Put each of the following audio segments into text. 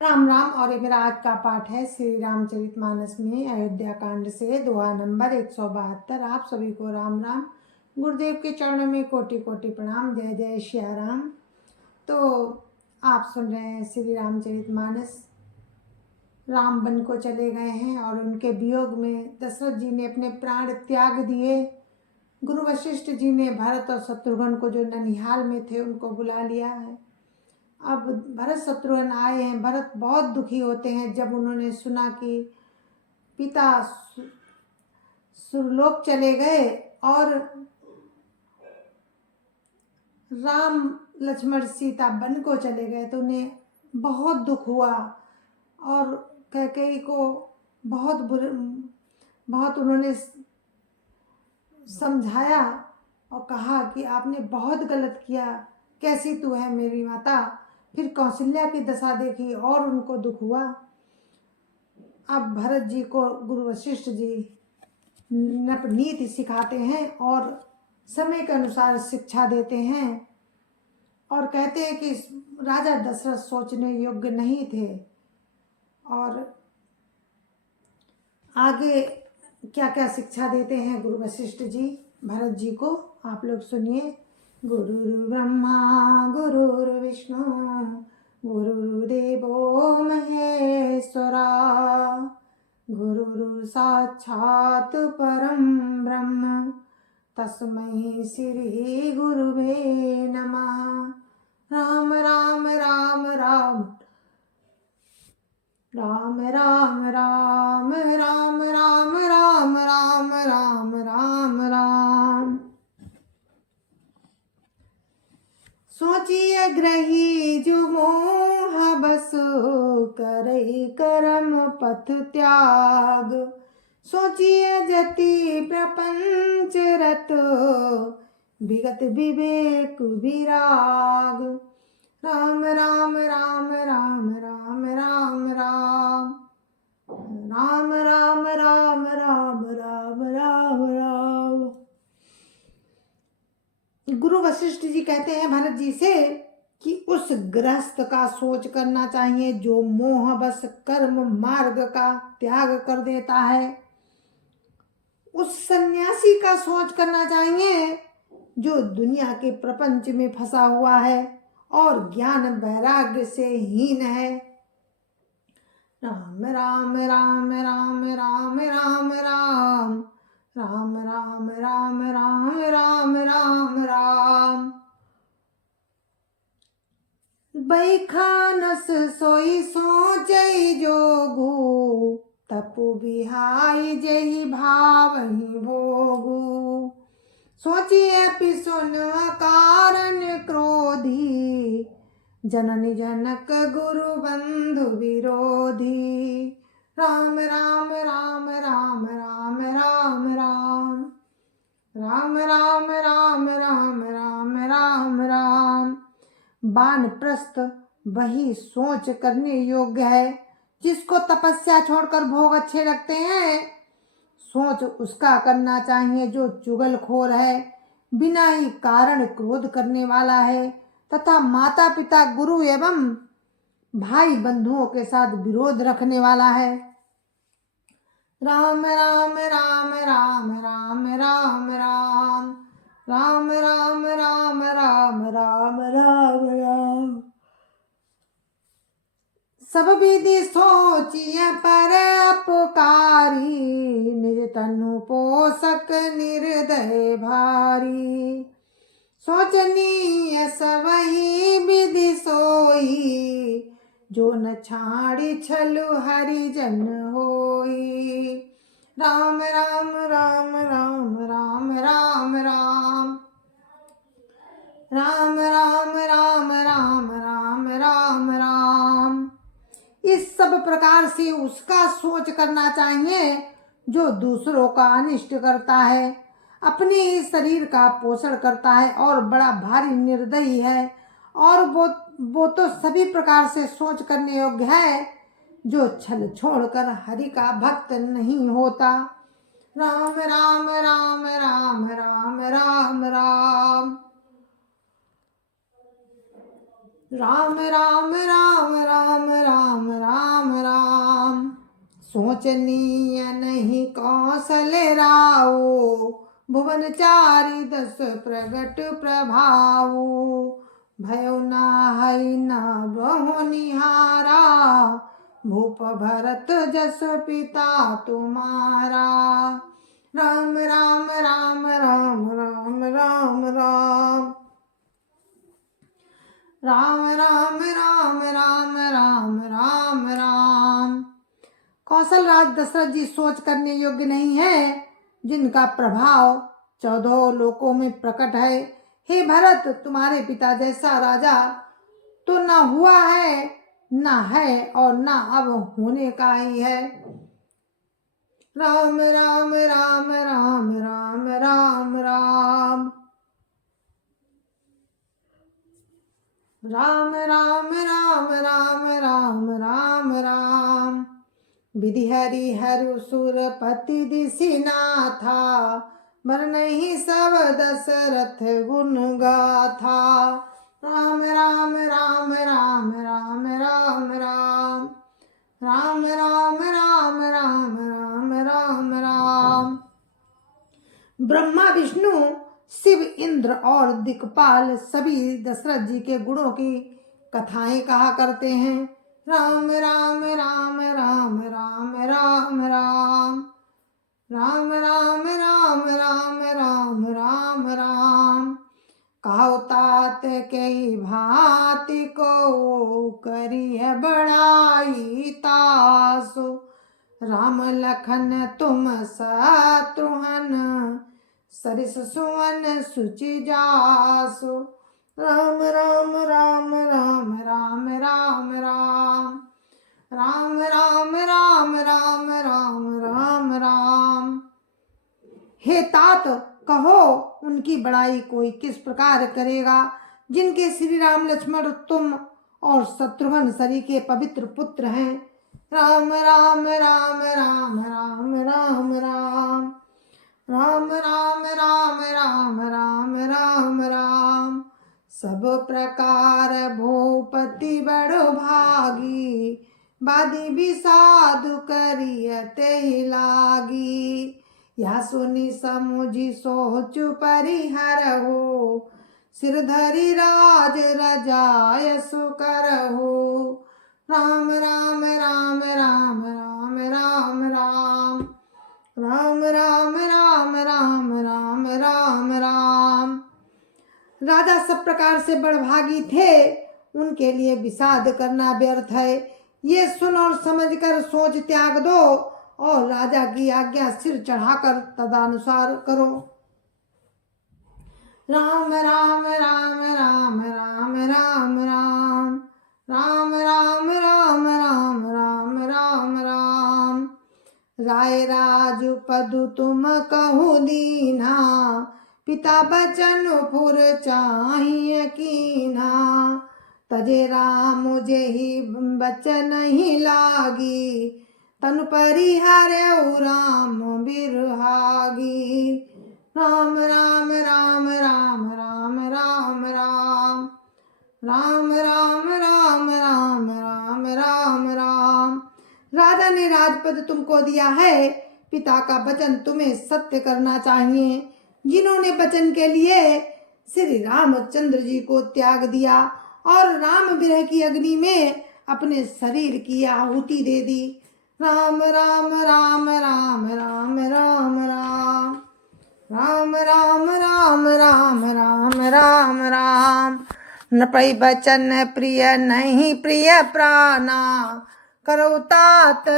राम राम। और ये मेरा आज का पाठ है श्री रामचरितमानस में अयोध्या कांड से दोहा नंबर 172। आप सभी को राम राम। गुरुदेव के चरणों में कोटि कोटि प्रणाम। जय जय श्या राम। तो आप सुन रहे हैं श्री रामचरितमानस। राम वन को चले गए हैं और उनके वियोग में दशरथ जी ने अपने प्राण त्याग दिए। गुरु वशिष्ठ जी ने भरत और शत्रुघ्न को, जो ननिहाल में थे, उनको बुला लिया है। अब भरत शत्रुघ्न आए हैं। भरत बहुत दुखी होते हैं जब उन्होंने सुना कि पिता सुरलोक चले गए और राम लक्ष्मण सीता वन को चले गए, तो उन्हें बहुत दुख हुआ और कैकेयी को बहुत उन्होंने समझाया और कहा कि आपने बहुत गलत किया, कैसी तू है मेरी माता। फिर कौशल्या की दशा देखी और उनको दुख हुआ। अब भरत जी को गुरु वशिष्ठ जी नीति सिखाते हैं और समय के अनुसार शिक्षा देते हैं और कहते हैं कि राजा दशरथ सोचने योग्य नहीं थे। और आगे क्या क्या शिक्षा देते हैं गुरु वशिष्ठ जी भरत जी को, आप लोग सुनिए। गुरुर्ब्रह्मा गुरुर्विष्णु गुरुर्देवो महेश्वरा गुरुर्साक्षात् परं ब्रह्म तस्मै श्री गुरुवे नमः। राम राम राम राम राम राम राम राम राम राम राम राम राम राम। सोचिए ग्रही जो मोह बस करई करम पथ त्याग। सोचिए जति प्रपंच रत विगत विवेक विराग। राम राम राम राम राम राम राम राम राम राम राम राम राम राम। गुरु वशिष्ठ जी कहते हैं भरत जी से कि उस गृहस्थ का सोच करना चाहिए जो मोह बस कर्म मार्ग का त्याग कर देता है। उस सन्यासी का सोच करना चाहिए जो दुनिया के प्रपंच में फंसा हुआ है और ज्ञान वैराग्य से हीन है। राम राम राम राम राम राम राम राम राम राम राम राम राम राम। बैखानस सोई सोचई जोगु तपु बिहाई जही भावहि भोगु। सोचिए पिसुन कारण क्रोधी जननी जनक गुरु बंधु विरोधी। राम राम राम राम राम राम राम राम राम राम राम राम राम राम। वानप्रस्थ वही सोच करने योग्य है जिसको तपस्या छोड़कर भोग अच्छे लगते हैं। सोच उसका करना चाहिए जो चुगलखोर है, बिना ही कारण क्रोध करने वाला है तथा माता पिता गुरु एवं भाई बंधुओं के साथ विरोध रखने वाला है। राम राम राम राम राम राम राम राम राम राम राम राम राम राम। सब विधि सोचिए पर अपकारी निज तनु पोषक निर्दय भारी। सोचनीय सबही विधि सोई जो न छाड़ी छलु हरिजन होई। राम राम राम राम राम राम राम राम राम राम राम राम राम राम। इस सब प्रकार से उसका सोच करना चाहिए जो दूसरों का अनिष्ट करता है, अपने ही शरीर का पोषण करता है और बड़ा भारी निर्दयी है। और वो तो सभी प्रकार से सोच करने योग्य है जो छल छोड़कर हरि का भक्त नहीं होता। राम राम राम राम राम राम राम राम राम राम राम राम सोचनीय नहीं कौशल राओ, भुवन चारि दस प्रगट प्रभाऊ। भयो न हई न बहु निहारा, भूप भरत जस पिता तुम्हारा। राम राम राम राम राम राम राम राम राम राम राम राम राम राम। कौशल राज दशरथ जी सोच करने योग्य नहीं है, जिनका प्रभाव 14 लोकों में प्रकट है। हे भरत, तुम्हारे पिता जैसा राजा तो न हुआ है, न है और न अब होने का ही है। राम राम राम राम राम राम राम राम राम राम राम राम राम राम। विधि हरि हरु सुरपति दिसिना था, मर नहीं सब दशरथ गुण गाथा। राम राम राम राम राम राम राम राम राम राम राम राम राम राम। ब्रह्मा विष्णु शिव इंद्र और दिक्पाल सभी दशरथ जी के गुणों की कथाएं कहा करते हैं। राम राम राम राम राम राम राम राम राम राम राम राम राम राम। कहो तात कई भांति को करिय बड़ाई तासु, राम लखन तुम शत्रुघ्न सरिस सुवन सुचि जासु। राम राम राम राम राम राम राम राम राम राम राम राम राम राम। हे तात, कहो उनकी बड़ाई कोई किस प्रकार करेगा, जिनके श्री राम लक्ष्मण तुम और शत्रुघ्न सरी के पवित्र पुत्र हैं। राम राम राम राम राम राम राम राम राम राम राम राम राम राम। सब प्रकार भूपति बड़ो भागी, बादी विषादु करियते लागी। या सुनि समुझि सोचु परिहरहु, सिरधरि राज रजाय सुकरहु। राम राम राम राम राम राम राम राम राम राम राम राम राम राम। राजा सब प्रकार से बड़भागी थे, उनके लिए विषाद करना व्यर्थ है। ये सुन और समझकर सोच त्याग दो और राजा की आज्ञा सिर चढ़ाकर तदानुसार करो। राम राम राम राम राम राम राम राम राम राम राम राम राम राम। राय राजु पदु तुम कहु दीना, पिता बचन फुर चाहिए कीना। तजे राम जेहि बचन ही लागी, तनु परिहरऊ राम बिरहागी। राम राम राम राम राम राम राम राम राम राम राम राम राम राम। राजा ने राजपद तुमको दिया है, पिता का वचन तुम्हें सत्य करना चाहिए। जिन्होंने वचन के लिए श्री रामचंद्र जी को त्याग दिया और राम विरह की अग्नि में अपने शरीर की आहुति दे दी। राम राम राम राम राम राम राम राम राम राम राम राम राम राम। न पै बचन प्रिय नहीं प्रिय प्राणा, करो तात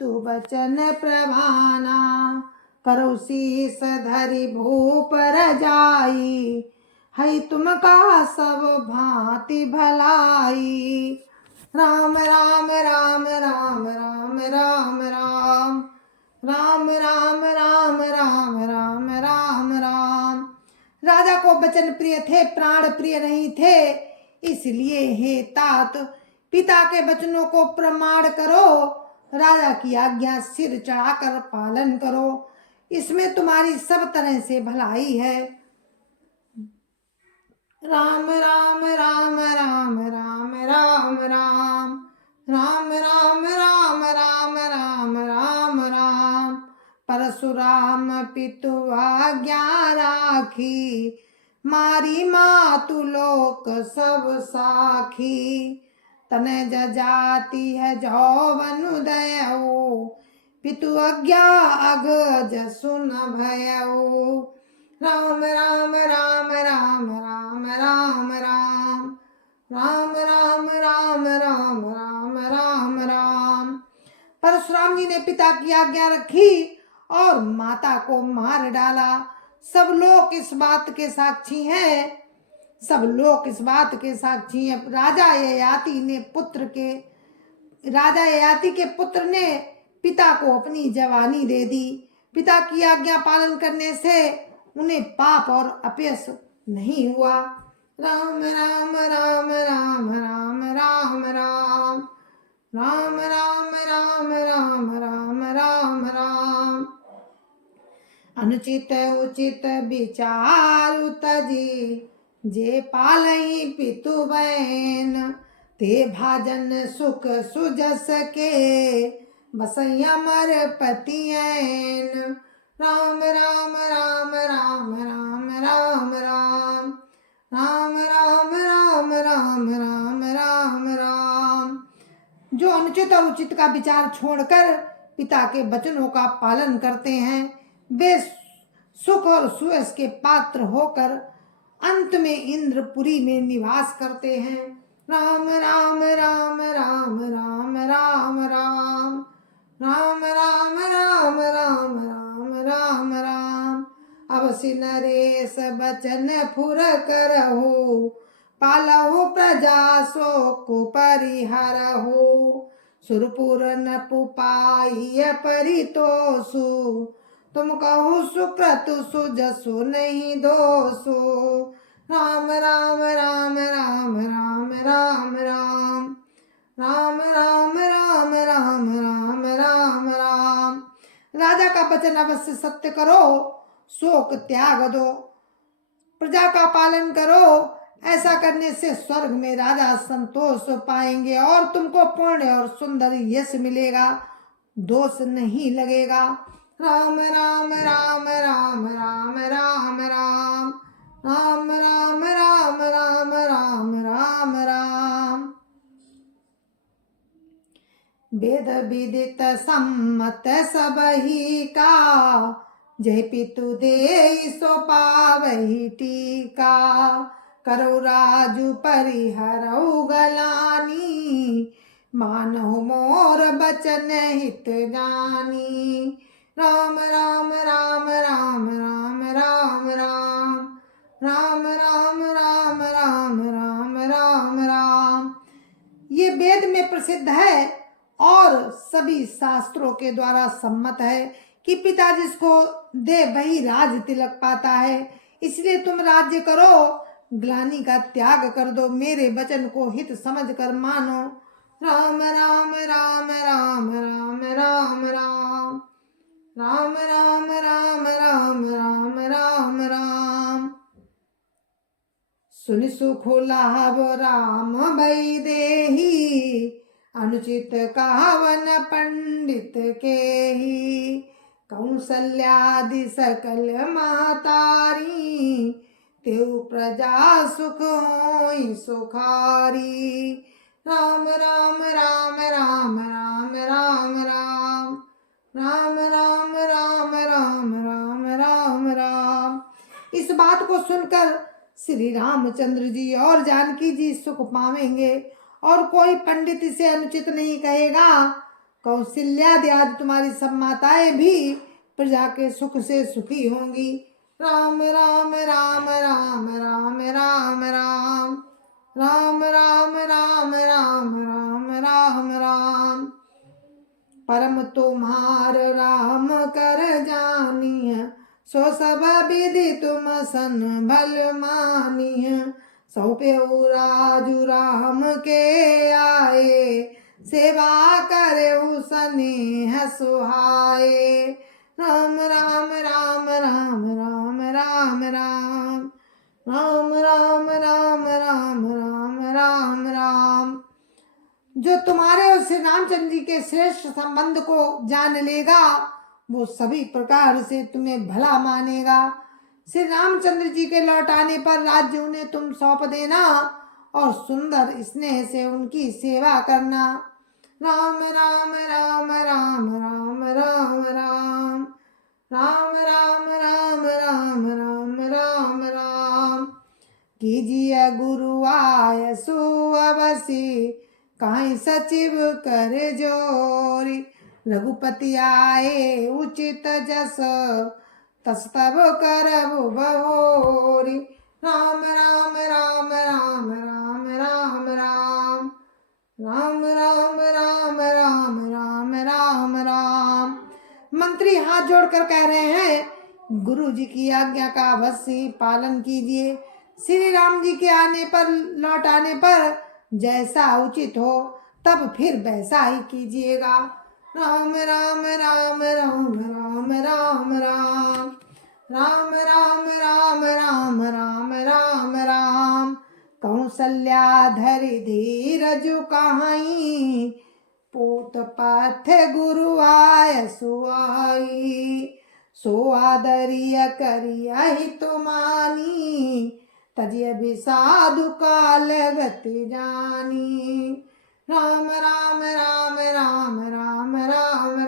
तु बचन प्रभाना। करो शीस धरि भूप रजाई, है तुम का सब भांति भलाई। राम राम राम राम राम राम राम राम राम राम राम राम राम राम। राजा को वचन प्रिय थे, प्राण प्रिय नहीं थे। इसलिए हे तात, पिता के वचनों को प्रमाण करो, राजा की आज्ञा सिर चढ़ाकर पालन करो, इसमें तुम्हारी सब तरह से भलाई है। राम राम राम राम राम राम राम राम राम राम राम राम राम। परशुराम पितु आज्ञा राखी, मारी मातु लोक सब साखी। तने जाति है जौवन दयऊ, पितु आज्ञा अगज सुन भयऊ। राम राम राम राम राम राम राम राम राम राम राम राम राम राम। परशुराम जी ने पिता की आज्ञा रखी और माता को मार डाला। सब लोग इस बात के साक्षी हैं, सब लोग इस बात के साक्षी हैं। राजा ययाति के पुत्र ने पिता को अपनी जवानी दे दी। पिता की आज्ञा पालन करने से उन्हें पाप और अपयश नहीं हुआ। राम राम राम राम राम राम राम राम राम राम राम राम राम राम। अनुचित उचित विचार तजी, जे पालई पितु बहन। ते भाजन सुख सुजस के, बसैया मर पतियन। राम राम राम राम राम राम राम राम राम राम राम राम राम राम। जो अनुचित और उचित का विचार छोड़कर पिता के वचनों का पालन करते हैं, वे सुख और सुयश के पात्र होकर अंत में इंद्रपुरी में निवास करते हैं। राम राम राम राम राम राम राम राम राम राम राम राम राम राम। अवसि नरेश बचन फुर करहु, पालहु प्रजा शोक परिहरहु। सुरपुर नपु पाई परितोषु, तुम कहु सुक्रतु सुजसु नहीं दोषु। राम राम राम राम राम राम राम राम राम राम राम राम राम राम। राजा का वचन अवश्य सत्य करो, शोक त्याग दो, प्रजा का पालन करो। ऐसा करने से स्वर्ग में राजा संतोष पाएंगे और तुमको पूर्ण और सुंदर यश मिलेगा, दोष नहीं लगेगा। राम राम राम राम राम राम राम राम राम राम राम राम राम राम। वेद विदित सम्मत सबही का, जय पितु दे सो पावही टीका। करो राजु परिहरऊ गलानी, मानहु मोर बचन हित जानी। राम राम राम राम राम राम राम राम राम राम राम राम राम राम। ये वेद में प्रसिद्ध है और सभी शास्त्रों के द्वारा सम्मत है कि पिता जिसको दे वही राज तिलक पाता है। इसलिए तुम राज्य करो, ग्लानि का त्याग कर दो, मेरे वचन को हित समझ कर मानो। राम राम राम राम राम राम राम राम राम राम राम राम राम राम। सुनि सुख लाभ राम भई देहि, अनुचित कहावन पंडित केहि। कौसल्यादि सकल महतारी, तेउ प्रजा सुख होई सुखारी। राम राम राम राम राम राम राम राम राम राम राम राम राम राम। इस बात को सुनकर श्री रामचंद्र जी और जानकी जी सुख पावेंगे और कोई पंडित इसे अनुचित नहीं कहेगा। कौशल्यादि आदि तुम्हारी सब माताएं भी प्रजा के सुख से सुखी होंगी। राम राम राम राम राम राम राम राम राम राम राम राम राम राम। परम तुम्हार राम कर जानिय, सो सब विधि तुम सन भल मानिय। सौंपेउ राजु राम के आए, सेवा करे स्नेह सुहाए। राम राम राम राम राम राम राम राम राम राम राम राम राम राम। जो तुम्हारे और श्री रामचंद्र जी के श्रेष्ठ संबंध को जान लेगा, वो सभी प्रकार से तुम्हें भला मानेगा। श्री रामचंद्र जी के लौट आने पर राज्य उन्हें तुम सौंप देना और सुंदर स्नेह से उनकी सेवा करना। राम राम राम राम राम राम राम राम राम राम राम राम राम राम। कीजिए गुरु आय सुअवसी, काई सचिव कर जोरी। रघुपति आए उचित जस, तस तब करबु बहोरी। राम राम राम राम राम राम राम राम राम राम राम राम राम राम। मंत्री हाथ जोड़कर कह रहे हैं, गुरु जी की आज्ञा का अवश्य पालन कीजिए। श्री राम जी के आने पर लौट आने पर जैसा उचित हो तब फिर वैसा ही कीजिएगा। राम राम राम राम राम राम राम राम राम राम राम राम राम राम। कौशल्या धरि धीरजु कहाई, पूत पाथ गुरु आय सुआई। सो आदरिय करिया हितु मानी, तजिय विषादु काल गति जानी। राम राम राम राम राम राम राम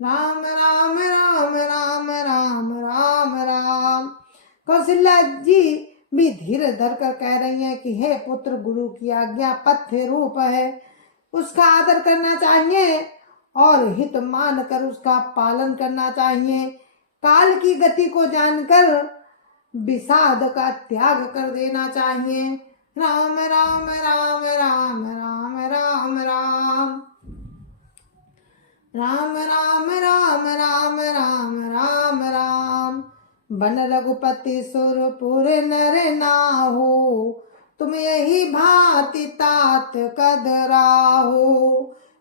राम राम राम राम राम राम राम। कौशल्या जी भी धीरे धर कर कह रही हैं कि हे पुत्र, गुरु की आज्ञा पथ्य रूप है, उसका आदर करना चाहिए और हित मान कर उसका पालन करना चाहिए। काल की गति को जानकर विषाद का त्याग कर देना चाहिए। राम राम राम राम राम राम राम राम राम राम राम राम राम राम। बन रघुपति सुरपुर नर नाहु, तुम यही भांति तात कदराहु।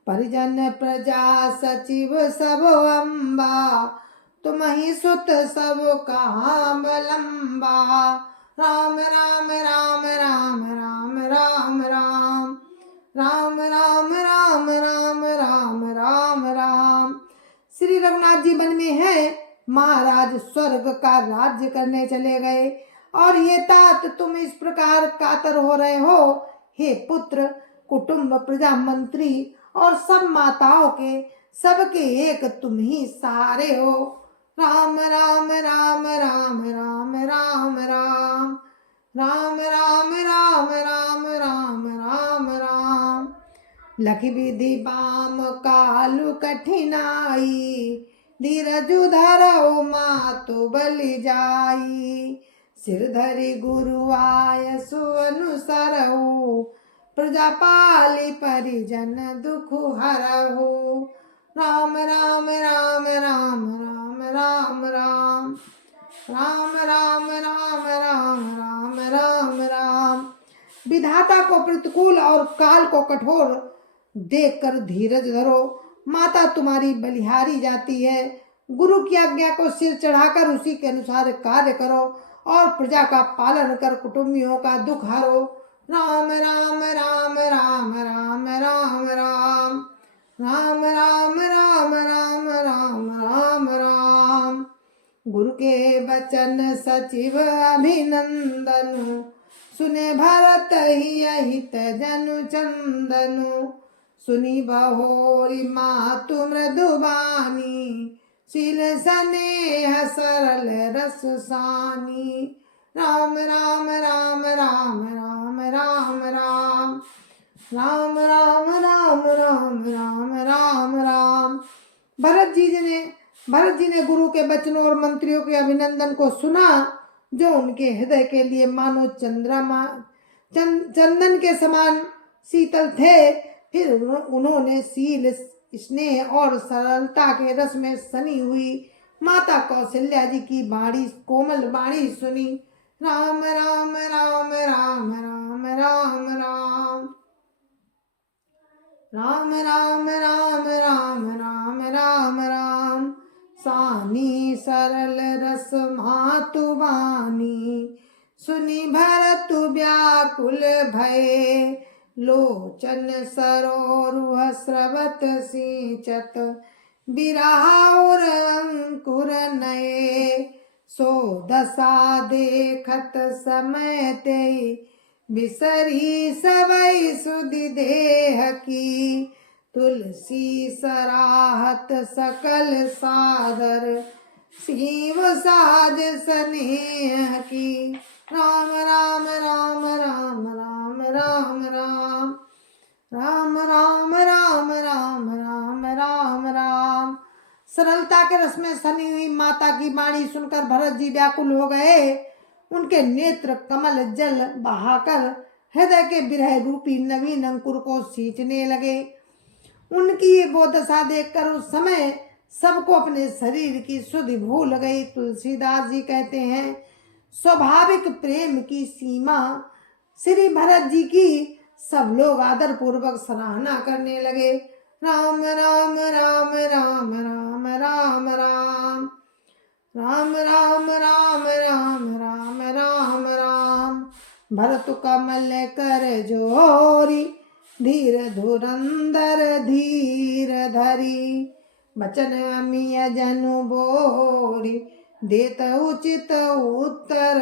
परिजन प्रजा सचिव सब अम्बा, तुम ही सुत सब कहा बलम्बा। राम राम राम राम राम राम राम राम राम राम राम राम राम राम। श्री रघुनाथ जी वन में है, महाराज स्वर्ग का राज्य करने चले गए और ये तात तुम इस प्रकार कातर हो रहे हो। हे पुत्र, कुटुंब प्रजा मंत्री और सब माताओं के सबके एक तुम ही सहारे हो। राम राम राम राम राम राम राम राम राम राम राम राम राम राम। लखि विधि बाम कालु कठिनाई, धीरजु धरऊ मातु बलि जाई। सिर धरि गुरु आय सुअनुसरऊ, प्रजा पालि परिजन दुख हरऊ। राम राम राम राम राम राम राम राम राम राम राम राम राम राम। विधाता को प्रतिकूल और काल को कठोर देखकर धीरज धरो, माता तुम्हारी बलिहारी जाती है। गुरु की आज्ञा को सिर चढ़ाकर उसी के अनुसार कार्य करो और प्रजा का पालन कर कुटुंबियों का दुख हरो। राम राम राम राम राम राम राम राम राम राम राम राम राम राम। गुरु के वचन सचिव अभिनंदनु, सुने भरत ही अहित जनु चंदनु। सुनी बहोरी मातु मृदुबानी, शील स्नेह सरल रस सानी। राम राम राम राम राम राम राम राम राम राम राम राम राम राम। भरत जी ने गुरु के वचनों और मंत्रियों के अभिनंदन को सुना, जो उनके हृदय के लिए मानो चंद्रमा चंदन के समान शीतल थे। फिर उन्होंने शील स्नेह और सरलता के रस में सनी हुई माता कौशल्या जी की बाणी कोमल बाणी सुनी। राम राम राम राम राम राम राम राम राम राम राम राम राम राम। सानी सरल रस मातु वाणी, सुनी भरत व्याकुल भय। लोचन सरोरुह स्रवत सिंचत, बिरहा और अंकुर नए, सो दशा देखत समय ते, बिसरी सवै सुधि देह की, तुलसी सराहत सकल सादर, शिव साज स्नेह की। राम राम राम राम राम राम राम राम राम राम राम राम राम राम। सरलता के रस में सनी हुई माता की वाणी सुनकर भरत जी व्याकुल हो गए। उनके नेत्र कमल जल बहाकर हृदय के विरह रूपी नवीन अंकुर को सींचने लगे। उनकी ये वो दशा देखकर उस समय सबको अपने शरीर की सुधि भूल गई। तुलसीदास जी कहते हैं, स्वाभाविक प्रेम की सीमा श्री भरत जी की सब लोग आदर पूर्वक सराहना करने लगे। राम राम राम राम राम राम राम राम राम राम राम राम राम राम। भरत कमल कर जोरी, धीर धुरंधर धीर धरी, बचन अमिय जनु बोरी, देत उचित उत्तर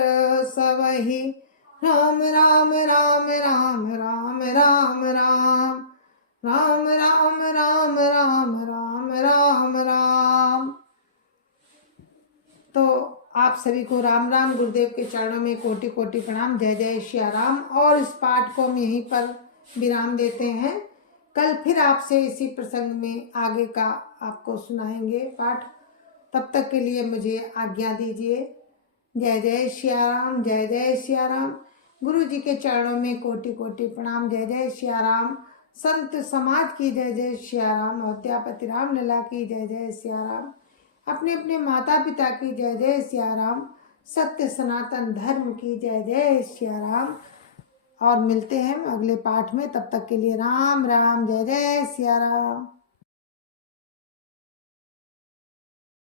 सबहि। राम राम राम राम राम राम राम राम राम राम राम राम राम राम। तो आप सभी को राम राम, गुरुदेव के चरणों में कोटि कोटि प्रणाम। जय जय श्री राम। और इस पाठ को हम यहीं पर विराम देते हैं। कल फिर आपसे इसी प्रसंग में आगे का आपको सुनाएंगे पाठ। तब तक के लिए मुझे आज्ञा दीजिए। जय जय श्री राम, जय जय श्री राम। गुरु जी के चरणों में कोटि कोटि प्रणाम। जय जय श्री राम। संत समाज की जय जय श्री राम। अयोध्यापति राम लला की जय जय श्री राम। अपने अपने माता पिता की जय जय श्री राम। सत्य सनातन धर्म की जय जय श्री राम। और मिलते हैं अगले पाठ में। तब तक के लिए राम राम, जय जय श्री राम।